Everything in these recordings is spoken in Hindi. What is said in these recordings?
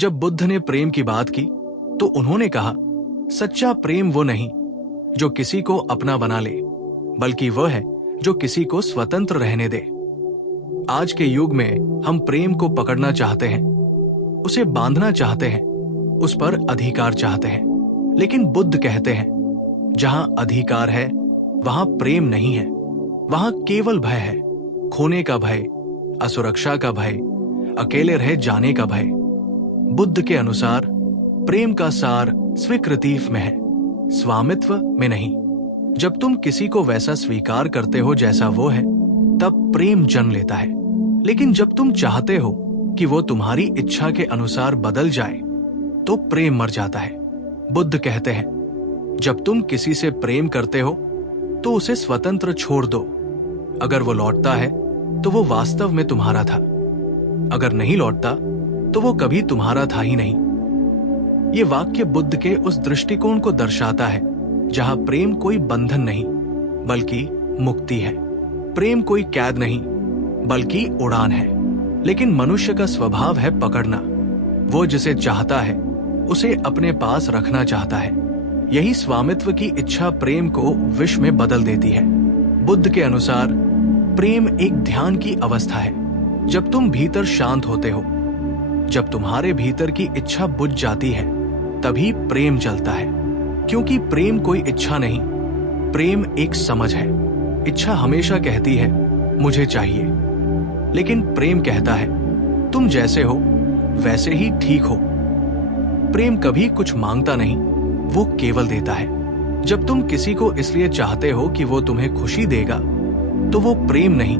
जब बुद्ध ने प्रेम की बात की तो उन्होंने कहा, सच्चा प्रेम वो नहीं जो किसी को अपना बना ले, बल्कि वह है जो किसी को स्वतंत्र रहने दे। आज के युग में हम प्रेम को पकड़ना चाहते हैं, उसे बांधना चाहते हैं, उस पर अधिकार चाहते हैं। लेकिन बुद्ध कहते हैं, जहां अधिकार है वहां प्रेम नहीं है, वहां केवल भय है। खोने का भय, असुरक्षा का भय, अकेले रह जाने का भय। बुद्ध के अनुसार प्रेम का सार स्वीकृति में है, स्वामित्व में नहीं। जब तुम किसी को वैसा स्वीकार करते हो जैसा वो है, तब प्रेम जन्म लेता है। लेकिन जब तुम चाहते हो कि वो तुम्हारी इच्छा के अनुसार बदल जाए, तो प्रेम मर जाता है। बुद्ध कहते हैं, जब तुम किसी से प्रेम करते हो तो उसे स्वतंत्र छोड़ दो। अगर वो लौटता है तो वो वास्तव में तुम्हारा था, अगर नहीं लौटता तो वो कभी तुम्हारा था ही नहीं। ये वाक्य बुद्ध के उस दृष्टिकोण को दर्शाता है जहां प्रेम कोई बंधन नहीं बल्कि मुक्ति है। प्रेम कोई कैद नहीं बल्कि उड़ान है। लेकिन मनुष्य का स्वभाव है पकड़ना। वो जिसे चाहता है उसे अपने पास रखना चाहता है। यही स्वामित्व की इच्छा प्रेम को विष में बदल देती है। बुद्ध के अनुसार प्रेम एक ध्यान की अवस्था है। जब तुम भीतर शांत होते हो, जब तुम्हारे भीतर की इच्छा बुझ जाती है, तभी प्रेम जलता है। क्योंकि प्रेम कोई इच्छा नहीं, प्रेम एक समझ है। इच्छा हमेशा कहती है मुझे चाहिए, लेकिन प्रेम कहता है तुम जैसे हो वैसे ही ठीक हो। प्रेम कभी कुछ मांगता नहीं, वो केवल देता है। जब तुम किसी को इसलिए चाहते हो कि वो तुम्हें खुशी देगा, तो वो प्रेम नहीं,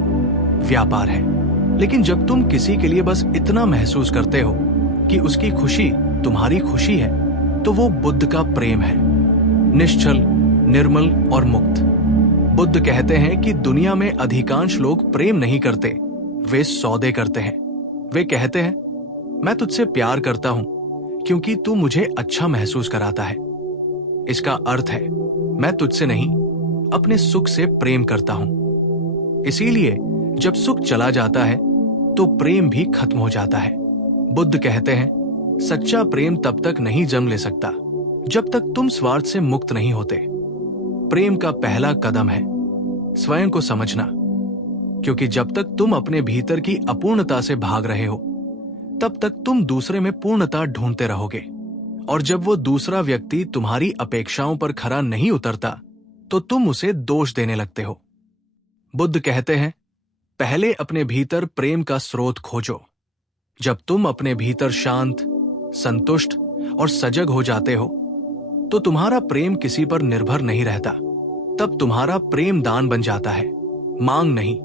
व्यापार है। लेकिन जब तुम किसी के लिए बस इतना महसूस करते हो कि उसकी खुशी तुम्हारी खुशी है, तो वो बुद्ध का प्रेम है, निश्चल, निर्मल और मुक्त। बुद्ध कहते हैं कि दुनिया में अधिकांश लोग प्रेम नहीं करते, वे सौदे करते हैं। वे कहते हैं, मैं तुझसे प्यार करता हूं क्योंकि तू मुझे अच्छा महसूस कराता है। इसका अर्थ है मैं तुझसे नहीं, अपने सुख से प्रेम करता हूं। इसीलिए जब सुख चला जाता है तो प्रेम भी खत्म हो जाता है। बुद्ध कहते हैं, सच्चा प्रेम तब तक नहीं जन्म ले सकता जब तक तुम स्वार्थ से मुक्त नहीं होते। प्रेम का पहला कदम है स्वयं को समझना, क्योंकि जब तक तुम अपने भीतर की अपूर्णता से भाग रहे हो, तब तक तुम दूसरे में पूर्णता ढूंढते रहोगे। और जब वो दूसरा व्यक्ति तुम्हारी अपेक्षाओं पर खरा नहीं उतरता, तो तुम उसे दोष देने लगते हो। बुद्ध कहते हैं, पहले अपने भीतर प्रेम का स्रोत खोजो। जब तुम अपने भीतर शांत, संतुष्ट और सजग हो जाते हो, तो तुम्हारा प्रेम किसी पर निर्भर नहीं रहता। तब तुम्हारा प्रेम दान बन जाता है, मांग नहीं।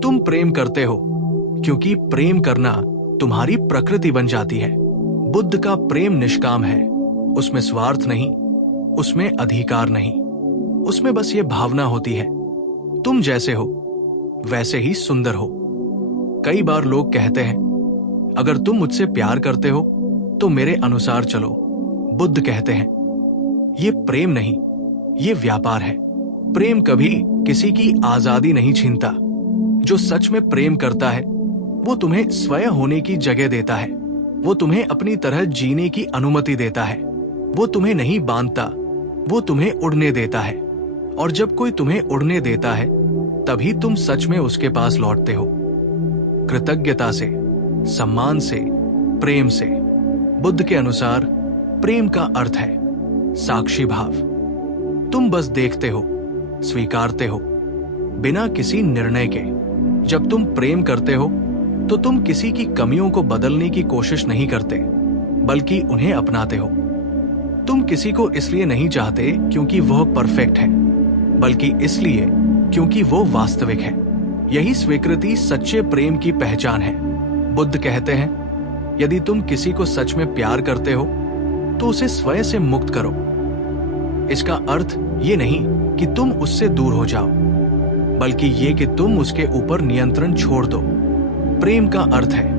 तुम प्रेम करते हो क्योंकि प्रेम करना तुम्हारी प्रकृति बन जाती है। बुद्ध का प्रेम निष्काम है, उसमें स्वार्थ नहीं, उसमें अधिकार नहीं, उसमें बस ये भावना होती है, तुम जैसे हो वैसे ही सुंदर हो। कई बार लोग कहते हैं, अगर तुम मुझसे प्यार करते हो तो मेरे अनुसार चलो। बुद्ध कहते हैं, ये प्रेम नहीं, ये व्यापार है। प्रेम कभी किसी की आजादी नहीं छीनता। जो सच में प्रेम करता है वो तुम्हें स्वयं होने की जगह देता है, वो तुम्हें अपनी तरह जीने की अनुमति देता है। वो तुम्हें नहीं बांधता, वो तुम्हें उड़ने देता है। और जब कोई तुम्हें उड़ने देता है, तभी तुम सच में उसके पास लौटते हो, कृतज्ञता से, सम्मान से, प्रेम से। बुद्ध के अनुसार प्रेम का अर्थ है साक्षी भाव। तुम बस देखते हो, स्वीकारते हो, बिना किसी निर्णय के। जब तुम प्रेम करते हो तो तुम किसी की कमियों को बदलने की कोशिश नहीं करते, बल्कि उन्हें अपनाते हो। तुम किसी को इसलिए नहीं चाहते क्योंकि वह परफेक्ट है, बल्कि इसलिए क्योंकि वो वास्तविक है। यही स्वीकृति सच्चे प्रेम की पहचान है। बुद्ध कहते हैं, यदि तुम किसी को सच में प्यार करते हो तो उसे स्वयं से मुक्त करो। इसका अर्थ ये नहीं कि तुम उससे दूर हो जाओ, बल्कि ये कि तुम उसके ऊपर नियंत्रण छोड़ दो। प्रेम का अर्थ है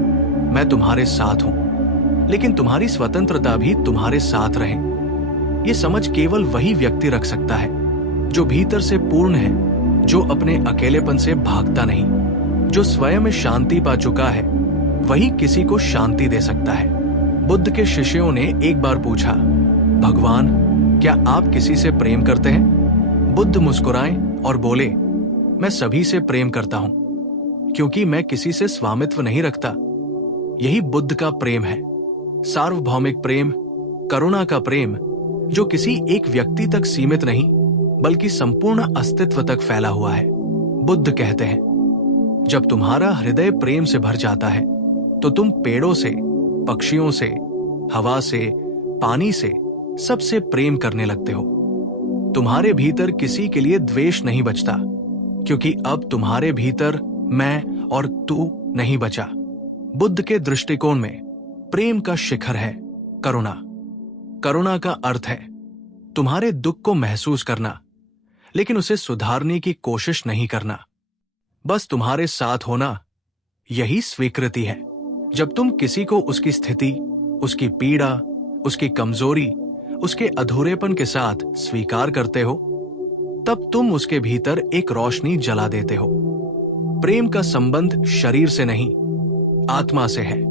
मैं तुम्हारे साथ हूं, लेकिन तुम्हारी स्वतंत्रता भी तुम्हारे साथ रहे। ये समझ केवल वही व्यक्ति रख सकता है जो भीतर से पूर्ण है, जो अपने अकेलेपन से भागता नहीं, जो स्वयं में शांति पा चुका है। वही किसी को शांति दे सकता है। बुद्ध के शिष्यों ने एक बार पूछा, भगवान, क्या आप किसी से प्रेम करते हैं? बुद्ध मुस्कुराए और बोले, मैं सभी से प्रेम करता हूं, क्योंकि मैं किसी से स्वामित्व नहीं रखता। यही बुद्ध का प्रेम है, सार्वभौमिक प्रेम, करुणा का प्रेम, जो किसी एक व्यक्ति तक सीमित नहीं बल्कि संपूर्ण अस्तित्व तक फैला हुआ है। बुद्ध कहते हैं, जब तुम्हारा हृदय प्रेम से भर जाता है तो तुम पेड़ों से, पक्षियों से, हवा से, पानी से, सबसे प्रेम करने लगते हो। तुम्हारे भीतर किसी के लिए द्वेष नहीं बचता, क्योंकि अब तुम्हारे भीतर मैं और तू नहीं बचा। बुद्ध के दृष्टिकोण में प्रेम का शिखर है करुणा। करुणा का अर्थ है तुम्हारे दुख को महसूस करना, लेकिन उसे सुधारने की कोशिश नहीं करना, बस तुम्हारे साथ होना। यही स्वीकृति है। जब तुम किसी को उसकी स्थिति, उसकी पीड़ा, उसकी कमजोरी, उसके अधूरेपन के साथ स्वीकार करते हो, तब तुम उसके भीतर एक रोशनी जला देते हो। प्रेम का संबंध शरीर से नहीं, आत्मा से है,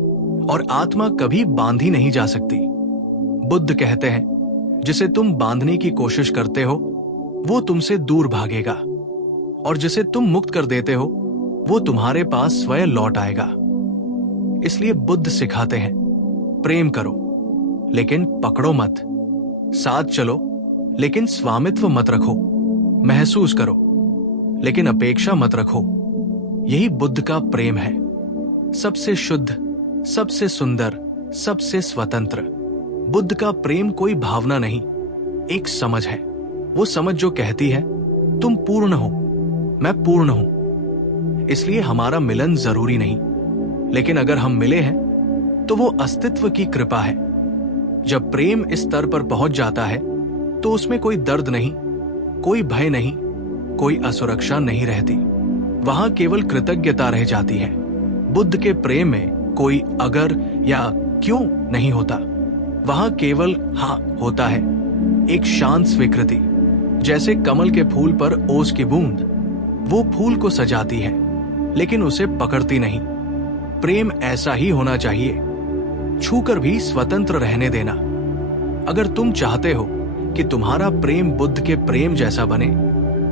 और आत्मा कभी बांधी नहीं जा सकती। बुद्ध कहते हैं, जिसे तुम बांधने की कोशिश करते हो वो तुमसे दूर भागेगा, और जिसे तुम मुक्त कर देते हो वो तुम्हारे पास स्वयं लौट आएगा। इसलिए बुद्ध सिखाते हैं, प्रेम करो लेकिन पकड़ो मत, साथ चलो लेकिन स्वामित्व मत रखो, महसूस करो लेकिन अपेक्षा मत रखो। यही बुद्ध का प्रेम है, सबसे शुद्ध, सबसे सुंदर, सबसे स्वतंत्र। बुद्ध का प्रेम कोई भावना नहीं, एक समझ है। वो समझ जो कहती है, तुम पूर्ण हो, मैं पूर्ण हूं, इसलिए हमारा मिलन जरूरी नहीं, लेकिन अगर हम मिले हैं तो वो अस्तित्व की कृपा है। जब प्रेम इस स्तर पर पहुंच जाता है तो उसमें कोई दर्द नहीं, कोई भय नहीं, कोई असुरक्षा नहीं रहती। वहां केवल कृतज्ञता रह जाती है। बुद्ध के प्रेम में कोई अगर या क्यों नहीं होता, वहां केवल हाँ होता है, एक शांत स्वीकृति। जैसे कमल के फूल पर ओस की बूंद, वो फूल को सजाती है लेकिन उसे पकड़ती नहीं। प्रेम ऐसा ही होना चाहिए, छूकर भी स्वतंत्र रहने देना। अगर तुम चाहते हो कि तुम्हारा प्रेम बुद्ध के प्रेम जैसा बने,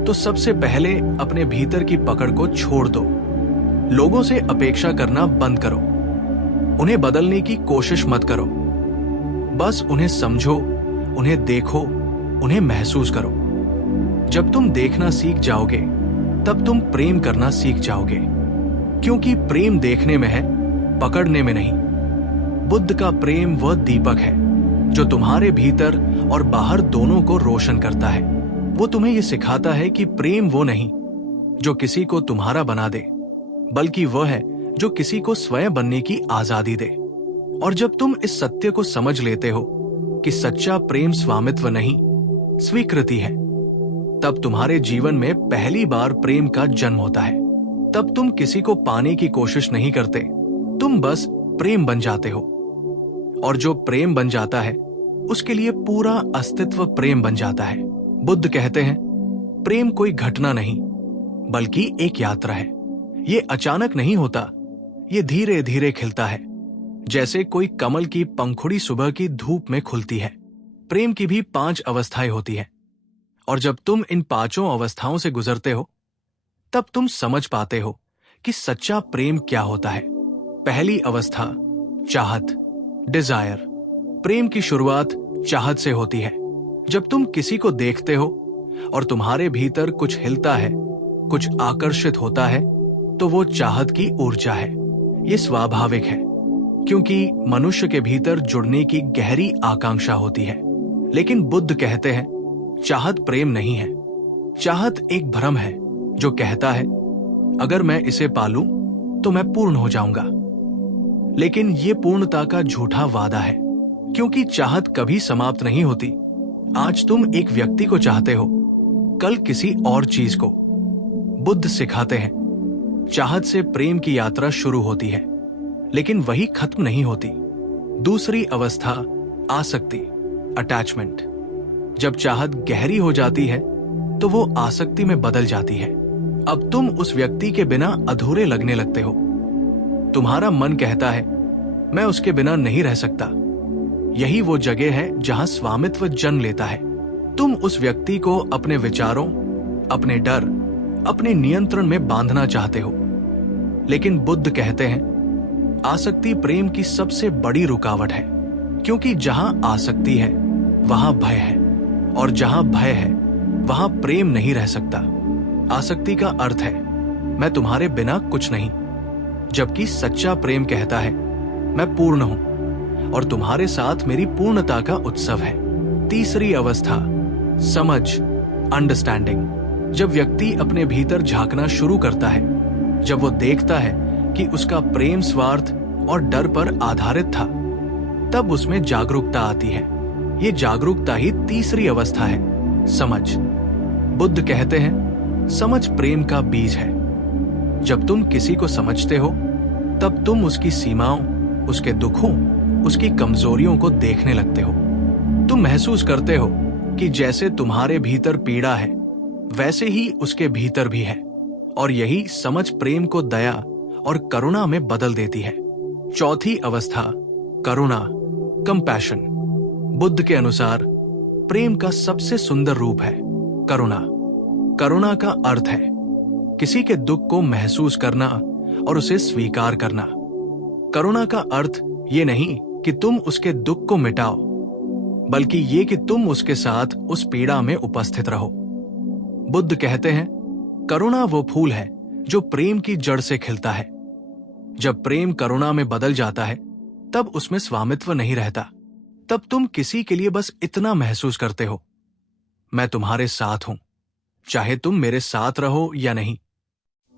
तो सबसे पहले अपने भीतर की पकड़ को छोड़ दो। लोगों से अपेक्षा करना बंद करो, उन्हें बदलने की कोशिश मत करो, बस उन्हें समझो, उन्हें देखो, उन्हें महसूस करो। जब तुम देखना सीख जाओगे तब तुम प्रेम करना सीख जाओगे, क्योंकि प्रेम देखने में है, पकड़ने में नहीं। बुद्ध का प्रेम वह दीपक है जो तुम्हारे भीतर और बाहर दोनों को रोशन करता है। वो तुम्हें यह सिखाता है कि प्रेम वो नहीं जो किसी को तुम्हारा बना दे, बल्कि वह है जो किसी को स्वयं बनने की आजादी दे। और जब तुम इस सत्य को समझ लेते हो कि सच्चा प्रेम स्वामित्व नहीं, स्वीकृति है, तब तुम्हारे जीवन में पहली बार प्रेम का जन्म होता है। तब तुम किसी को पाने की कोशिश नहीं करते, तुम बस प्रेम बन जाते हो। और जो प्रेम बन जाता है उसके लिए पूरा अस्तित्व प्रेम बन जाता है। बुद्ध कहते हैं, प्रेम कोई घटना नहीं बल्कि एक यात्रा है। ये अचानक नहीं होता, ये धीरे धीरे खिलता है, जैसे कोई कमल की पंखुड़ी सुबह की धूप में खुलती है। प्रेम की भी 5 अवस्थाएं होती हैं, और जब तुम इन 5 अवस्थाओं से गुजरते हो तब तुम समझ पाते हो कि सच्चा प्रेम क्या होता है। पहली अवस्था, चाहत, डिजायर। प्रेम की शुरुआत चाहत से होती है। जब तुम किसी को देखते हो और तुम्हारे भीतर कुछ हिलता है, कुछ आकर्षित होता है, तो वो चाहत की ऊर्जा है। ये स्वाभाविक है, क्योंकि मनुष्य के भीतर जुड़ने की गहरी आकांक्षा होती है। लेकिन बुद्ध कहते हैं, चाहत प्रेम नहीं है। चाहत एक भ्रम है जो कहता है, अगर मैं इसे पालूं तो मैं पूर्ण हो जाऊंगा। लेकिन ये पूर्णता का झूठा वादा है, क्योंकि चाहत कभी समाप्त नहीं होती। आज तुम एक व्यक्ति को चाहते हो, कल किसी और चीज को। बुद्ध सिखाते हैं, चाहत से प्रेम की यात्रा शुरू होती है, लेकिन वही खत्म नहीं होती। दूसरी अवस्था, आसक्ति, अटैचमेंट। जब चाहत गहरी हो जाती है तो वो आसक्ति में बदल जाती है। अब तुम उस व्यक्ति के बिना अधूरे लगने लगते हो। तुम्हारा मन कहता है, मैं उसके बिना नहीं रह सकता, यही वो जगह है जहां स्वामित्व जन्म लेता है। तुम उस व्यक्ति को अपने विचारों, अपने डर, अपने नियंत्रण में बांधना चाहते हो। लेकिन बुद्ध कहते हैं, आसक्ति प्रेम की सबसे बड़ी रुकावट है, क्योंकि जहां आसक्ति है वहां भय है, और जहां भय है वहां प्रेम नहीं रह सकता। आसक्ति का अर्थ है मैं तुम्हारे बिना कुछ नहीं, जबकि सच्चा प्रेम कहता है मैं पूर्ण हूं और तुम्हारे साथ मेरी पूर्णता का उत्सव है। तीसरी अवस्था, समझ, अंडरस्टैंडिंग। जब व्यक्ति अपने भीतर झांकना शुरू करता है, जब वो देखता है कि उसका प्रेम स्वार्थ और डर पर आधारित था, तब उसमें जागरूकता आती है। ये जागरूकता ही तीसरी अवस्था है, समझ। बुद्ध कहते हैं, समझ प्रेम का बीज है। जब तुम किसी को समझते हो, तब तुम उसकी सीमाओं, उसके दुखों, उसकी कमजोरियों को देखने लगते हो। तुम महसूस करते हो कि जैसे तुम्हारे भीतर पीड़ा है, वैसे ही उसके भीतर भी है, और यही समझ प्रेम को दया और करुणा में बदल देती है। चौथी अवस्था, करुणा, कंपैशन। बुद्ध के अनुसार प्रेम का सबसे सुंदर रूप है करुणा। करुणा का अर्थ है किसी के दुख को महसूस करना और उसे स्वीकार करना। करुणा का अर्थ ये नहीं कि तुम उसके दुख को मिटाओ, बल्कि ये कि तुम उसके साथ उस पीड़ा में उपस्थित रहो। बुद्ध कहते हैं, करुणा वो फूल है जो प्रेम की जड़ से खिलता है। जब प्रेम करुणा में बदल जाता है, तब उसमें स्वामित्व नहीं रहता। तब तुम किसी के लिए बस इतना महसूस करते हो, मैं तुम्हारे साथ हूं, चाहे तुम मेरे साथ रहो या नहीं।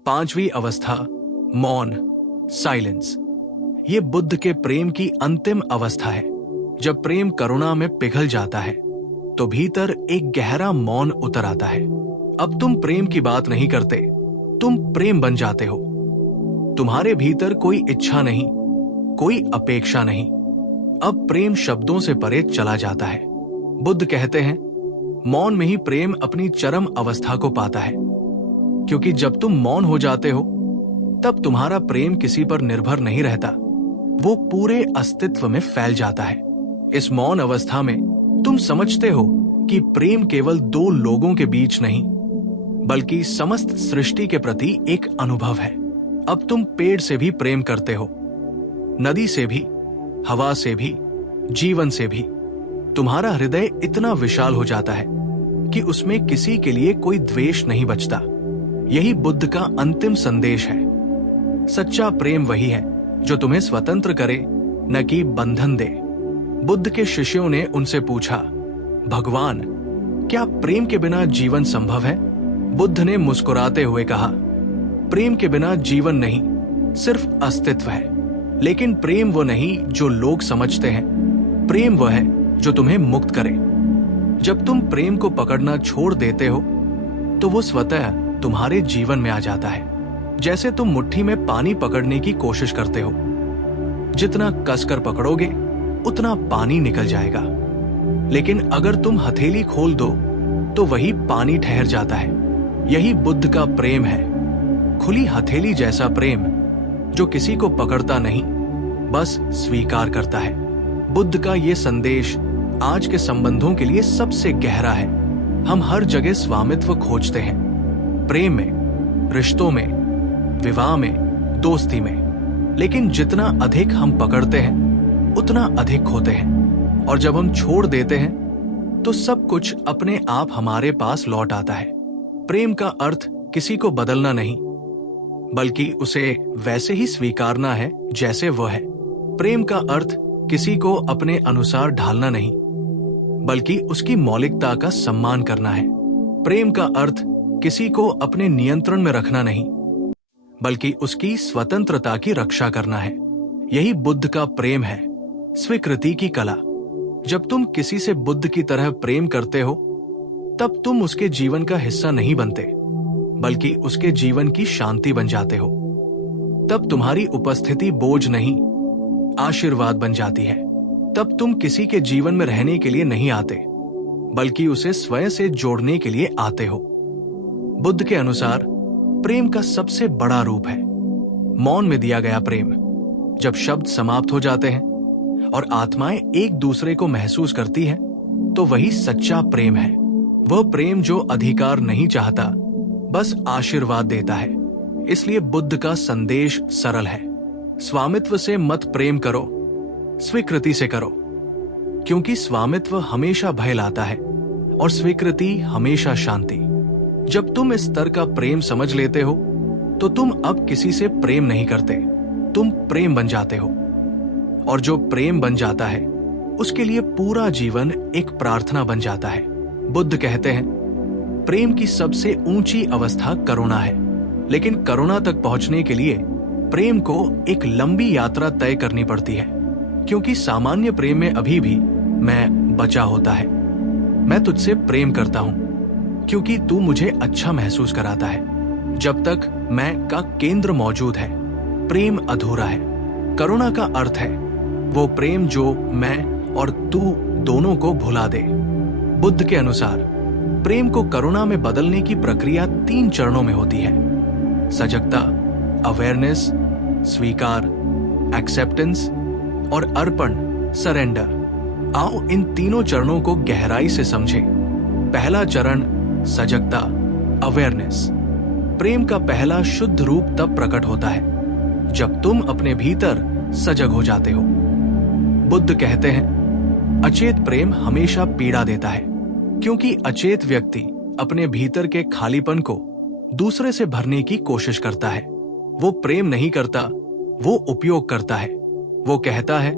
पांचवी अवस्था, मौन, साइलेंस। ये बुद्ध के प्रेम की अंतिम अवस्था है। जब प्रेम करुणा में पिघल जाता है, तो भीतर एक गहरा मौन उतर आता है। अब तुम प्रेम की बात नहीं करते, तुम प्रेम बन जाते हो। तुम्हारे भीतर कोई इच्छा नहीं, कोई अपेक्षा नहीं। अब प्रेम शब्दों से परे चला जाता है। बुद्ध कहते हैं, मौन में ही प्रेम अपनी चरम अवस्था को पाता है, क्योंकि जब तुम मौन हो जाते हो, तब तुम्हारा प्रेम किसी पर निर्भर नहीं रहता, वो पूरे अस्तित्व में फैल जाता है। इस मौन अवस्था में तुम समझते हो कि प्रेम केवल दो लोगों के बीच नहीं, बल्कि समस्त सृष्टि के प्रति एक अनुभव है। अब तुम पेड़ से भी प्रेम करते हो, नदी से भी, हवा से भी, जीवन से भी। तुम्हारा हृदय इतना विशाल हो जाता है कि उसमें किसी के लिए कोई द्वेष नहीं बचता। यही बुद्ध का अंतिम संदेश है। सच्चा प्रेम वही है जो तुम्हें स्वतंत्र करे, न कि बंधन दे। बुद्ध के शिष्यों ने उनसे पूछा, भगवान, क्या प्रेम के बिना जीवन संभव है? बुद्ध ने मुस्कुराते हुए कहा, प्रेम के बिना जीवन नहीं, सिर्फ अस्तित्व है। लेकिन प्रेम वो नहीं जो लोग समझते हैं, प्रेम वो है जो तुम्हें मुक्त करे। जब तुम प्रेम को पकड़ना छोड़ देते हो, तो वो स्वतः तुम्हारे जीवन में आ जाता है। जैसे तुम मुट्ठी में पानी पकड़ने की कोशिश करते हो, जितना कसकर पकड़ोगे उतना पानी निकल जाएगा। लेकिन अगर तुम हथेली खोल दो, तो वही पानी ठहर जाता है। यही बुद्ध का प्रेम है, खुली हथेली जैसा प्रेम, जो किसी को पकड़ता नहीं, बस स्वीकार करता है। बुद्ध का ये संदेश आज के संबंधों के लिए सबसे गहरा है। हम हर जगह स्वामित्व खोजते हैं, प्रेम में, रिश्तों में, विवाह में, दोस्ती में। लेकिन जितना अधिक हम पकड़ते हैं, उतना अधिक खोते हैं। और जब हम छोड़ देते हैं, तो सब कुछ अपने आप हमारे पास लौट आता है। प्रेम का अर्थ किसी को बदलना नहीं, बल्कि उसे वैसे ही स्वीकारना है जैसे वह है। प्रेम का अर्थ किसी को अपने अनुसार ढालना नहीं, बल्कि उसकी मौलिकता का सम्मान करना है। प्रेम का अर्थ किसी को अपने नियंत्रण में रखना नहीं, बल्कि उसकी स्वतंत्रता की रक्षा करना है। यही बुद्ध का प्रेम है, स्वीकृति की कला। जब तुम किसी से बुद्ध की तरह प्रेम करते हो, तब तुम उसके जीवन का हिस्सा नहीं बनते, बल्कि उसके जीवन की शांति बन जाते हो। तब तुम्हारी उपस्थिति बोझ नहीं, आशीर्वाद बन जाती है। तब तुम किसी के जीवन में रहने के लिए नहीं आते, बल्कि उसे स्वयं से जोड़ने के लिए आते हो। बुद्ध के अनुसार प्रेम का सबसे बड़ा रूप है मौन में दिया गया प्रेम। जब शब्द समाप्त हो जाते हैं और आत्माएं एक दूसरे को महसूस करती हैं, तो वही सच्चा प्रेम है। वह प्रेम जो अधिकार नहीं चाहता, बस आशीर्वाद देता है। इसलिए बुद्ध का संदेश सरल है, स्वामित्व से मत प्रेम करो, स्वीकृति से करो। क्योंकि स्वामित्व हमेशा भय लाता है और स्वीकृति हमेशा शांति। जब तुम इस स्तर का प्रेम समझ लेते हो, तो तुम अब किसी से प्रेम नहीं करते, तुम प्रेम बन जाते हो। और जो प्रेम बन जाता है, उसके लिए पूरा जीवन एक प्रार्थना बन जाता है। बुद्ध कहते हैं, प्रेम की सबसे ऊंची अवस्था करुणा है, लेकिन करुणा तक पहुंचने के लिए प्रेम को एक लंबी यात्रा तय करनी पड़ती है। क्योंकि सामान्य प्रेम में अभी भी मैं बचा होता है। मैं तुझसे प्रेम करता हूं क्योंकि तू मुझे अच्छा महसूस कराता है। जब तक मैं का केंद्र मौजूद है, प्रेम अधूरा है। करुणा का अर्थ है वो प्रेम जो मैं और तू दोनों को भुला दे। बुद्ध के अनुसार प्रेम को करुणा में बदलने की प्रक्रिया 3 चरणों में होती है: सजगता, अवेयरनेस, स्वीकार, एक्सेप्टेंस और अर्पण, सरेंडर। आओ इन तीनों चरणों को गहराई से समझें। पहला चरण, सजगता, अवेयरनेस। प्रेम का पहला शुद्ध रूप तब प्रकट होता है जब तुम अपने भीतर सजग हो जाते हो। बुद्ध कहते हैं, अचेत प्रेम हमेशा पीड़ा देता है, क्योंकि अचेत व्यक्ति अपने भीतर के खालीपन को दूसरे से भरने की कोशिश करता है। वो प्रेम नहीं करता, वो उपयोग करता है। वो कहता है,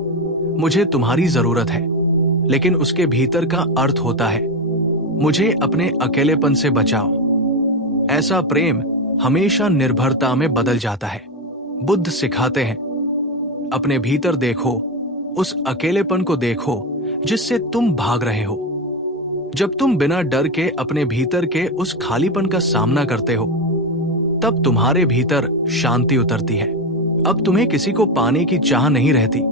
मुझे तुम्हारी जरूरत है, लेकिन उसके भीतर का अर्थ होता है, मुझे अपने अकेलेपन से बचाओ। ऐसा प्रेम हमेशा निर्भरता में बदल जाता है। बुद्ध सिखाते हैं, अपने भीतर देखो, उस अकेलेपन को देखो जिससे तुम भाग रहे हो। जब तुम बिना डर के अपने भीतर के उस खालीपन का सामना करते हो, तब तुम्हारे भीतर शांति उतरती है। अब तुम्हें किसी को पाने की चाह नहीं रहती,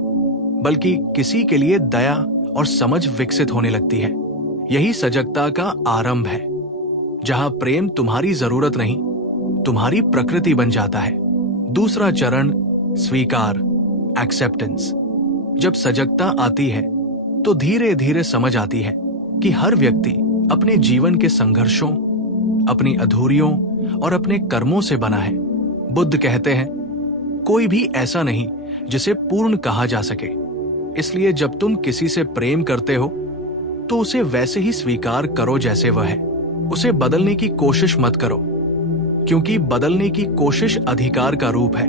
बल्कि किसी के लिए दया और समझ विकसित होने लगती है। यही सजगता का आरंभ है, जहां प्रेम तुम्हारी जरूरत नहीं, तुम्हारी प्रकृति बन जाता है। दूसरा चरण, स्वीकार, एक्सेप्टेंस। जब सजगता आती है, तो धीरे धीरे समझ आती है कि हर व्यक्ति अपने जीवन के संघर्षों, अपनी अधूरियों और अपने कर्मों से बना है। बुद्ध कहते हैं, कोई भी ऐसा नहीं जिसे पूर्ण कहा जा सके। इसलिए जब तुम किसी से प्रेम करते हो, तो उसे वैसे ही स्वीकार करो जैसे वह है। उसे बदलने की कोशिश मत करो, क्योंकि बदलने की कोशिश अधिकार का रूप है,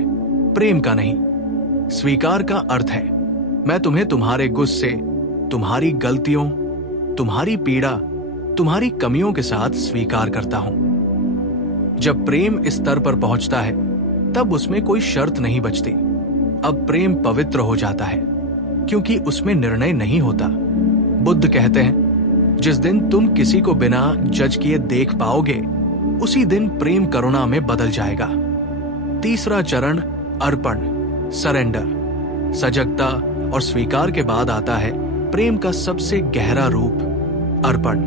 प्रेम का नहीं। स्वीकार का अर्थ है, मैं तुम्हें तुम्हारे गुस्से, तुम्हारी गलतियों, तुम्हारी पीड़ा, तुम्हारी कमियों के साथ स्वीकार करता हूं। जब प्रेम इस स्तर पर पहुंचता है, तब उसमें कोई शर्त नहीं बचती। अब प्रेम पवित्र हो जाता है, क्योंकि उसमें निर्णय नहीं होता। बुद्ध कहते हैं, जिस दिन तुम किसी को बिना जज किए देख पाओगे, उसी दिन प्रेम करुणा में बदल जाएगा। तीसरा चरण, अर्पण, सरेंडर। सजगता और स्वीकार के बाद आता है प्रेम का सबसे गहरा रूप, अर्पण।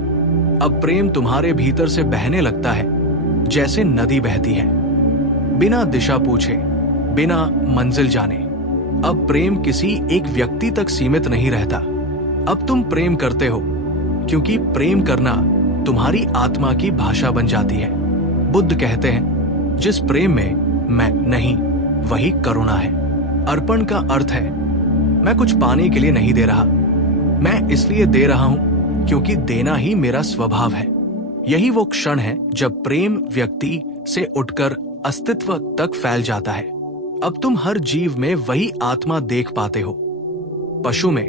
अब प्रेम तुम्हारे भीतर से बहने लगता है जैसे नदी बहती है, बिना दिशा पूछे, बिना मंजिल जाने। अब प्रेम किसी एक व्यक्ति तक सीमित नहीं रहता। अब तुम प्रेम करते हो क्योंकि प्रेम करना तुम्हारी आत्मा की भाषा बन जाती है। बुद्ध कहते हैं, जिस प्रेम में मैं नहीं, वही करुणा है। अर्पण का अर्थ है, मैं कुछ पाने के लिए नहीं दे रहा, मैं इसलिए दे रहा हूं क्योंकि देना ही मेरा स्वभाव है। यही वो क्षण है जब प्रेम व्यक्ति से उठकर अस्तित्व तक फैल जाता है। अब तुम हर जीव में वही आत्मा देख पाते हो, पशु में,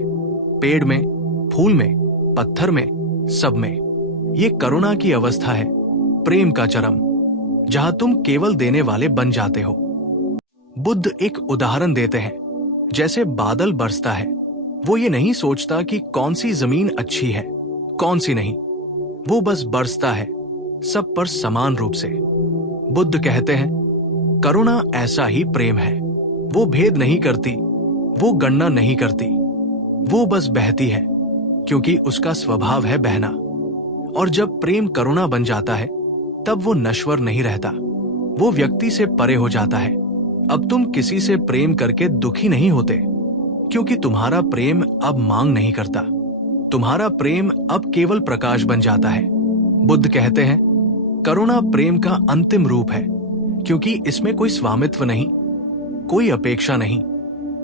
पेड़ में, फूल में, पत्थर में, सब में। ये करुणा की अवस्था है, प्रेम का चरम, जहां तुम केवल देने वाले बन जाते हो। बुद्ध एक उदाहरण देते हैं, जैसे बादल बरसता है, वो ये नहीं सोचता कि कौन सी जमीन अच्छी है, कौन सी नहीं। वो बस बरसता है, सब पर समान रूप से। बुद्ध कहते हैं, करुणा ऐसा ही प्रेम है। वो भेद नहीं करती, वो गणना नहीं करती, वो बस बहती है, क्योंकि उसका स्वभाव है बहना। और जब प्रेम करुणा बन जाता है, तब वो नश्वर नहीं रहता, वो व्यक्ति से परे हो जाता है। अब तुम किसी से प्रेम करके दुखी नहीं होते, क्योंकि तुम्हारा प्रेम अब मांग नहीं करता, तुम्हारा प्रेम अब केवल प्रकाश बन जाता है। बुद्ध कहते हैं, करुणा प्रेम का अंतिम रूप है, क्योंकि इसमें कोई स्वामित्व नहीं, कोई अपेक्षा नहीं,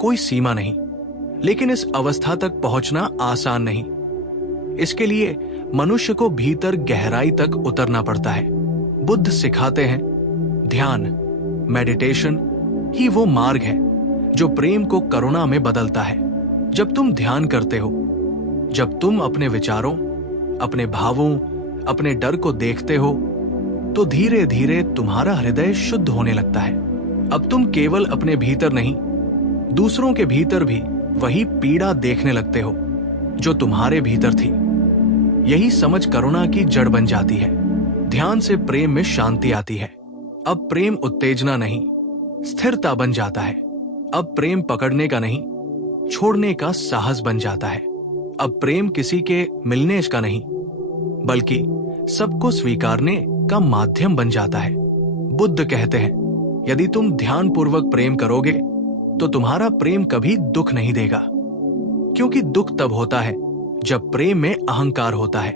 कोई सीमा नहीं। लेकिन इस अवस्था तक पहुंचना आसान नहीं। इसके लिए मनुष्य को भीतर गहराई तक उतरना पड़ता है। बुद्ध सिखाते हैं, ध्यान, मेडिटेशन ही वो मार्ग है जो प्रेम को करुणा में बदलता है। जब तुम ध्यान करते हो, जब तुम अपने विचारों, अपने भावों, अपने डर को देखते हो, तो धीरे धीरे तुम्हारा हृदय शुद्ध होने लगता है। अब तुम केवल अपने भीतर नहीं, दूसरों के भीतर भी वही पीड़ा देखने लगते हो जो तुम्हारे भीतर थी। यही समझ करुणा की जड़ बन जाती है। ध्यान से प्रेम में शांति आती है। अब प्रेम उत्तेजना नहीं, स्थिरता बन जाता है। अब प्रेम पकड़ने का नहीं, छोड़ने का साहस बन जाता है। अब प्रेम किसी के मिलने का नहीं, बल्कि सबको स्वीकारने का माध्यम बन जाता है। बुद्ध कहते हैं, यदि तुम ध्यान पूर्वक प्रेम करोगे तो तुम्हारा प्रेम कभी दुख नहीं देगा, क्योंकि दुख तब होता है जब प्रेम में अहंकार होता है।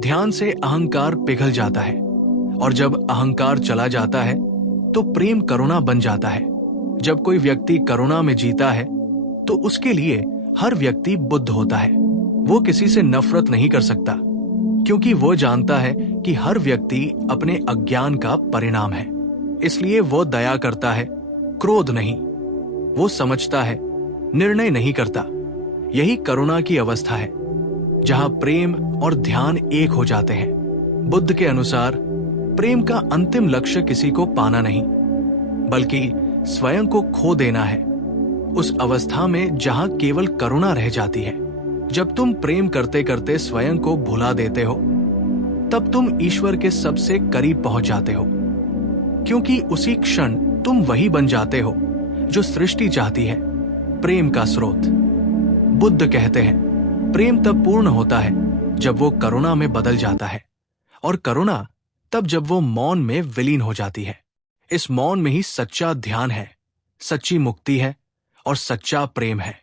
ध्यान से अहंकार पिघल जाता है, और जब अहंकार चला जाता है तो प्रेम करुणा बन जाता है। जब कोई व्यक्ति करुणा में जीता है तो उसके लिए हर व्यक्ति बुद्ध होता है। वो किसी से नफरत नहीं कर सकता, क्योंकि वो जानता है कि हर व्यक्ति अपने अज्ञान का परिणाम है। इसलिए वो दया करता है, क्रोध नहीं। वो समझता है, निर्णय नहीं करता। यही करुणा की अवस्था है, जहां प्रेम और ध्यान एक हो जाते हैं। बुद्ध के अनुसार प्रेम का अंतिम लक्ष्य किसी को पाना नहीं, बल्कि स्वयं को खो देना है। उस अवस्था में जहां केवल करुणा रह जाती है। जब तुम प्रेम करते करते स्वयं को भुला देते हो, तब तुम ईश्वर के सबसे करीब पहुंच जाते हो, क्योंकि उसी क्षण तुम वही बन जाते हो जो सृष्टि चाहती है, प्रेम का स्रोत। बुद्ध कहते हैं, प्रेम तब पूर्ण होता है जब वो करुणा में बदल जाता है, और करुणा तब जब वो मौन में विलीन हो जाती है। इस मौन में ही सच्चा ध्यान है, सच्ची मुक्ति है और सच्चा प्रेम है।